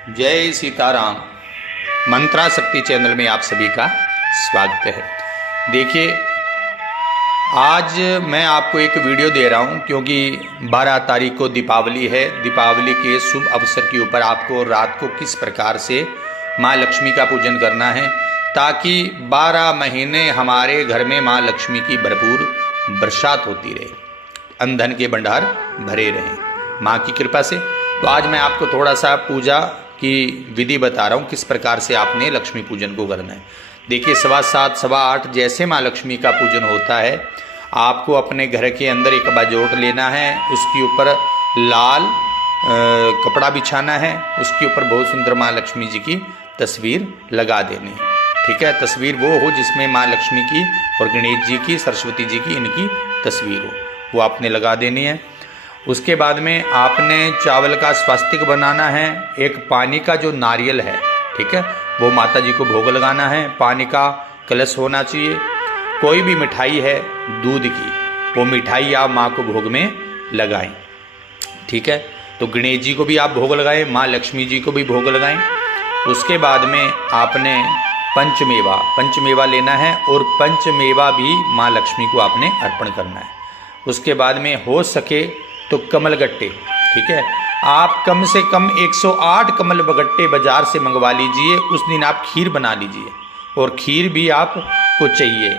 जय सीताराम। मंत्रा शक्ति चैनल में आप सभी का स्वागत है। देखिए, आज मैं आपको एक वीडियो दे रहा हूं क्योंकि 12 तारीख को दीपावली है। दीपावली के शुभ अवसर के ऊपर आपको रात को किस प्रकार से माँ लक्ष्मी का पूजन करना है ताकि 12 महीने हमारे घर में माँ लक्ष्मी की भरपूर बरसात होती रहे, अन्न के भंडार भरे रहें माँ की कृपा से। तो आज मैं आपको थोड़ा सा पूजा की विधि बता रहा हूँ, किस प्रकार से आपने लक्ष्मी पूजन को करना है। देखिए, 7:15, 8:15 जैसे माँ लक्ष्मी का पूजन होता है, आपको अपने घर के अंदर एक बाजोट लेना है, उसके ऊपर लाल कपड़ा बिछाना है, उसके ऊपर बहुत सुंदर माँ लक्ष्मी जी की तस्वीर लगा देनी है। ठीक है, तस्वीर वो हो जिसमें माँ लक्ष्मी की और गणेश जी की, सरस्वती जी की, इनकी तस्वीर हो, वो आपने लगा देनी है। उसके बाद में आपने चावल का स्वास्तिक बनाना है। एक पानी का जो नारियल है, ठीक है, वो माता जी को भोग लगाना है। पानी का कलश होना चाहिए। कोई भी मिठाई है दूध की, वो मिठाई आप माँ को भोग में लगाएं। ठीक है, तो गणेश जी को भी आप भोग लगाएं, माँ लक्ष्मी जी को भी भोग लगाएं। उसके बाद में आपने पंचमेवा लेना है और पंचमेवा भी माँ लक्ष्मी को आपने अर्पण करना है। उसके बाद में हो सके तो कमल गट्टे, ठीक है, आप कम से कम 108 कमल गट्टे बाजार से मंगवा लीजिए। उस दिन आप खीर बना लीजिए और खीर भी आपको चाहिए।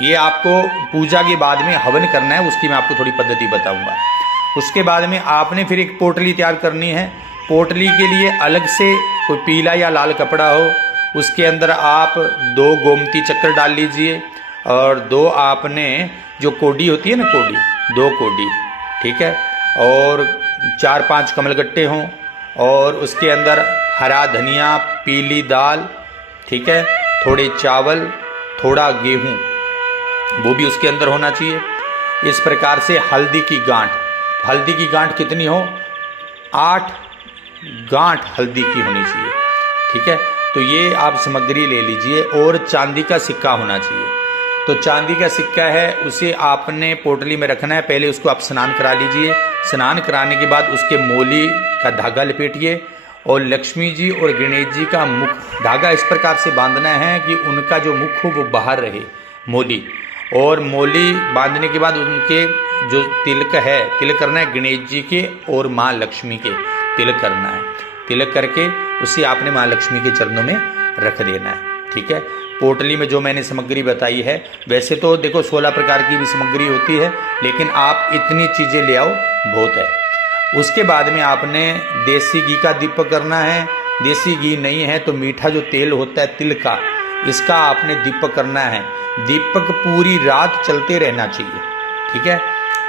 ये आपको पूजा के बाद में हवन करना है, उसकी मैं आपको थोड़ी पद्धति बताऊंगा। उसके बाद में आपने फिर एक पोटली तैयार करनी है। पोटली के लिए अलग से कोई पीला या लाल कपड़ा हो, उसके अंदर आप 2 गोमती चक्कर डाल लीजिए और 2 आपने जो कोडी होती है ना, कोडी, 2 कोडी, ठीक है, और 4-5 कमलगट्टे हों और उसके अंदर हरा धनिया, पीली दाल, ठीक है, थोड़े चावल, थोड़ा गेहूं, वो भी उसके अंदर होना चाहिए। इस प्रकार से हल्दी की गांठ कितनी हो? 8 गांठ हल्दी की होनी चाहिए। ठीक है, तो ये आप सामग्री ले लीजिए। और चांदी का सिक्का होना चाहिए। तो चांदी का सिक्का है, उसे आपने पोटली में रखना है। पहले उसको आप स्नान करा लीजिए। स्नान कराने के बाद उसके मोली का धागा लपेटिए और लक्ष्मी जी और गणेश जी का मुख, धागा इस प्रकार से बांधना है कि उनका जो मुख हो वो बाहर रहे, मोली। और मोली बांधने के बाद उनके जो तिलक है, तिलक करना है गणेश जी के और माँ लक्ष्मी के, तिलक करना है। तिलक करके उसे आपने माँ लक्ष्मी के चरणों में रख देना है। ठीक है, पोटली में जो मैंने सामग्री बताई है, वैसे तो देखो 16 प्रकार की भी सामग्री होती है, लेकिन आप इतनी चीज़ें ले आओ, बहुत है। उसके बाद में आपने देसी घी का दीपक करना है। देसी घी नहीं है तो मीठा जो तेल होता है तिल का, इसका आपने दीपक करना है। दीपक पूरी रात चलते रहना चाहिए। ठीक है,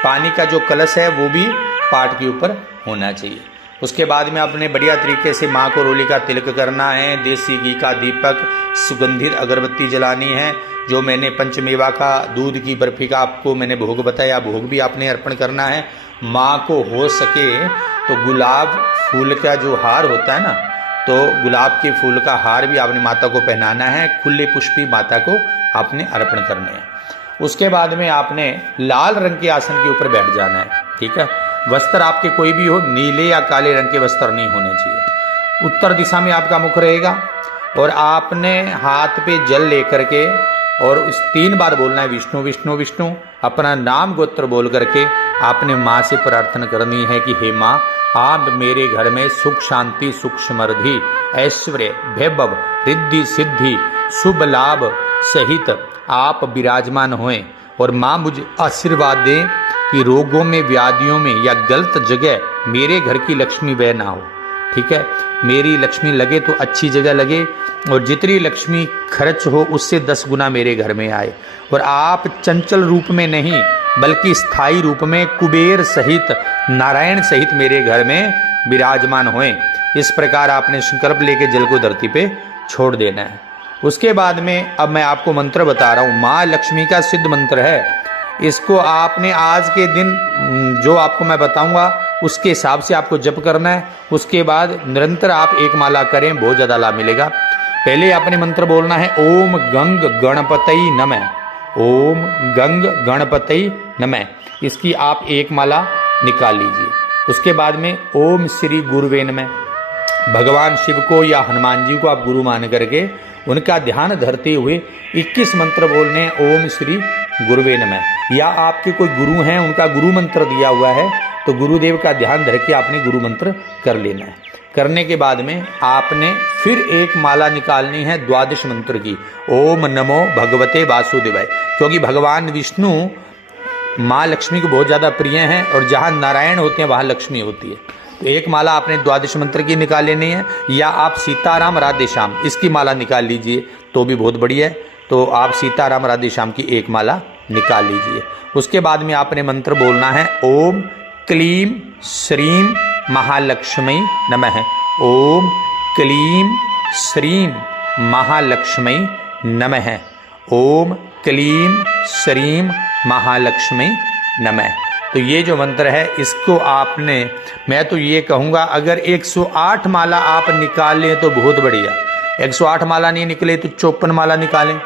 पानी का जो कलश है वो भी पाट के ऊपर होना चाहिए। उसके बाद में आपने बढ़िया तरीके से माँ को रोली का तिलक करना है। देसी घी का दीपक, सुगंधित अगरबत्ती जलानी है। जो मैंने पंचमेवा का, दूध की बर्फी का आपको मैंने भोग बताया, भोग भी आपने अर्पण करना है। माँ को हो सके तो गुलाब फूल का जो हार होता है ना, तो गुलाब के फूल का हार भी आपने माता को पहनाना है। खुले पुष्पी माता को आपने अर्पण करने हैं। उसके बाद में आपने लाल रंग के आसन के ऊपर बैठ जाना है। ठीक है, वस्त्र आपके कोई भी हो, नीले या काले रंग के वस्त्र नहीं होने चाहिए। उत्तर दिशा में आपका मुख रहेगा और आपने हाथ पे जल लेकर के और उस 3 बार बोलना है विष्णु विष्णु विष्णु। अपना नाम गोत्र बोल करके आपने माँ से प्रार्थना करनी है कि हे माँ, आप मेरे घर में सुख शांति, सुख समृद्धि, ऐश्वर्य, वैभव, रिद्धि सिद्धि, शुभ लाभ सहित आप विराजमान होएं। और माँ मुझे आशीर्वाद दें कि रोगों में, व्याधियों में या गलत जगह मेरे घर की लक्ष्मी व्यय ना हो। ठीक है, मेरी लक्ष्मी लगे तो अच्छी जगह लगे और जितनी लक्ष्मी खर्च हो उससे 10 गुना मेरे घर में आए। और आप चंचल रूप में नहीं बल्कि स्थायी रूप में कुबेर सहित, नारायण सहित मेरे घर में विराजमान होएं। इस प्रकार आपने संकल्प लेके जल को धरती पे छोड़ देना है। उसके बाद में अब मैं आपको मंत्र बता रहा हूँ। माँ लक्ष्मी का सिद्ध मंत्र है। इसको आपने आज के दिन जो आपको मैं बताऊंगा उसके हिसाब से आपको जप करना है। उसके बाद निरंतर आप 1 माला करें, बहुत ज़्यादा लाभ मिलेगा। पहले आपने मंत्र बोलना है ओम गंग गणपतये नमः, ओम गंग गणपतये नमः। इसकी आप 1 माला निकाल लीजिए। उसके बाद में ओम श्री गुरुवे नमः, भगवान शिव को या हनुमान जी को आप गुरु मान करके उनका ध्यान धरते हुए 21 मंत्र बोलने हैं। ओम श्री गुरुवे नमः। या आपके कोई गुरु हैं, उनका गुरु मंत्र दिया हुआ है, तो गुरुदेव का ध्यान धर के आपने गुरु मंत्र कर लेना है। करने के बाद में आपने फिर एक माला निकालनी है 12 मंत्र की। ओम नमो भगवते वासुदेवाय। क्योंकि भगवान विष्णु माँ लक्ष्मी को बहुत ज़्यादा प्रिय हैं और जहाँ नारायण होते हैं वहाँ लक्ष्मी होती है। तो एक माला आपने 12 मंत्र की निकाल लेनी है, या आप सीताराम राधे श्याम इसकी माला निकाल लीजिए तो भी बहुत बढ़िया है। तो आप सीताराम राधे श्याम की एक माला निकाल लीजिए। उसके बाद में आपने मंत्र बोलना है ओम क्लीम श्रीम महालक्ष्मी नमः। ओम क्लीम श्रीम महालक्ष्मी नमः। ओम क्लीम श्रीम महालक्ष्मी नमः। तो ये जो मंत्र है इसको आपने, मैं तो ये कहूँगा अगर 108 माला आप निकाल लें तो बहुत बढ़िया। 108 माला नहीं निकले तो 54 माला निकालें,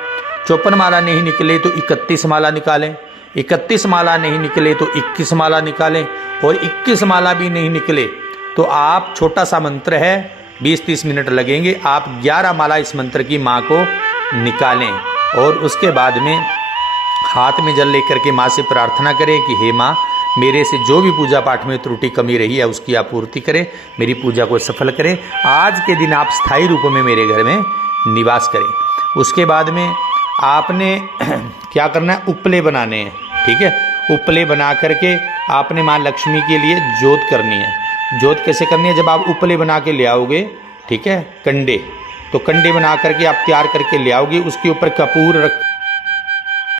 54 माला नहीं निकले तो 31 माला निकालें, 31 माला नहीं निकले तो 21 माला निकालें, और 21 माला भी नहीं निकले तो आप, छोटा सा मंत्र है 20-30 मिनट लगेंगे, आप 11 माला इस मंत्र की माँ को निकालें। और उसके बाद में हाथ में जल लेकर के माँ से प्रार्थना करें कि हे माँ, मेरे से जो भी पूजा पाठ में त्रुटि कमी रही है उसकी आप पूर्ति करें, मेरी पूजा को सफल करें। आज के दिन आप स्थायी रूप में मेरे घर में निवास करें। उसके बाद में आपने क्या करना है, उपले बनाने हैं। ठीक है, उपले बना करके आपने माँ लक्ष्मी के लिए जोत करनी है। जोत कैसे करनी है, जब आप उपले बना के ले आओगे, ठीक है, कंडे, तो कंडे बना करके आप तैयार करके ले आओगे, उसके ऊपर कपूर रख